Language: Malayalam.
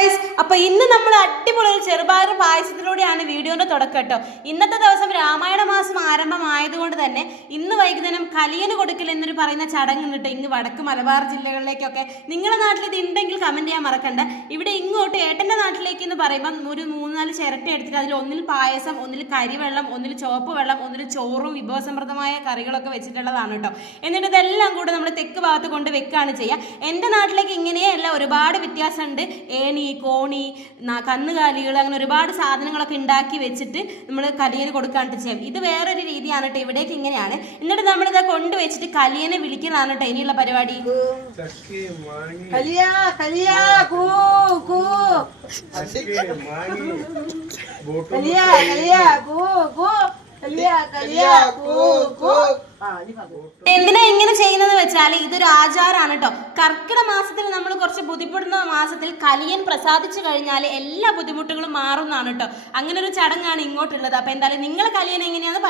ഗൈസ് അപ്പൊ ഇന്ന് നമ്മൾ അടിപൊളി ഒരു ചെറുപയർ പായസത്തിലൂടെയാണ് വീഡിയോന്റെ തുടക്കം കേട്ടോ. ഇന്നത്തെ ദിവസം രാമായണ ആരംഭമായതുകൊണ്ട് തന്നെ ഇന്ന് വൈകുന്നേരം കലിയന് കൊടുക്കൽ എന്നൊരു പറയുന്ന ചടങ്ങ് കിട്ടും ഇങ്ങ് വടക്ക് മലബാർ ജില്ലകളിലേക്കൊക്കെ. നിങ്ങളുടെ നാട്ടിൽ ഇത് ഉണ്ടെങ്കിൽ കമന്റ് ചെയ്യാൻ മറക്കണ്ട. ഇവിടെ ഇങ്ങോട്ട് ഏട്ടന്റെ നാട്ടിലേക്ക് എന്ന് പറയുമ്പം ഒരു മൂന്ന് നാല് ചിരട്ട എടുത്തിട്ട് അതിൽ ഒന്നിൽ പായസം ഒന്നിൽ കരിവെള്ളം ഒന്നിൽ ചുവപ്പ് വെള്ളം ഒന്നിൽ ചോറും വിഭവസമൃദ്ധമായ കറികളൊക്കെ വെച്ചിട്ടുള്ളതാണ് കേട്ടോ. എന്നിട്ട് ഇതെല്ലാം കൂടെ നമ്മൾ തെക്ക് ഭാഗത്ത് കൊണ്ട് വെക്കുകയാണ് ചെയ്യുക എന്റെ നാട്ടിലേക്ക് ഇങ്ങനെയല്ല ഒരുപാട് വ്യത്യാസമുണ്ട് ഏണി കോണി കന്നുകാലികൾ അങ്ങനെ ഒരുപാട് സാധനങ്ങളൊക്കെ ഉണ്ടാക്കി വെച്ചിട്ട് നമ്മൾ കലിയന് കൊടുക്കാണ്ട് ചെയ്യാം. ഇത് വേറൊരു രീതിയാണ് കേട്ടോ ഇവിടേക്ക് ഇങ്ങനെയാണ്. എന്നിട്ട് നമ്മളിത് കൊണ്ടുവച്ചിട്ട് കലിയനെ വിളിക്കുന്നതാണ് കേട്ടോ ഇനിയുള്ള പരിപാടി. എന്തിനാ ഇങ്ങനെ ചെയ്യുന്നത് വെച്ചാൽ ഇതൊരു ആചാരമാണ് കേട്ടോ കർക്കിട മാസത്തിൽ നമ്മൾ കുറച്ച് ബുദ്ധിമുട്ടുന്ന മാസത്തിൽ കലിയൻ പ്രസാദിച്ചു കഴിഞ്ഞാൽ എല്ലാ ബുദ്ധിമുട്ടുകളും മാറുന്നതാണ് കേട്ടോ അങ്ങനെ ഒരു ചടങ്ങാണ് ഇങ്ങോട്ടുള്ളത്. അപ്പൊ എന്തായാലും നിങ്ങളെ കലിയൻ എങ്ങനെയാന്ന് പറയാം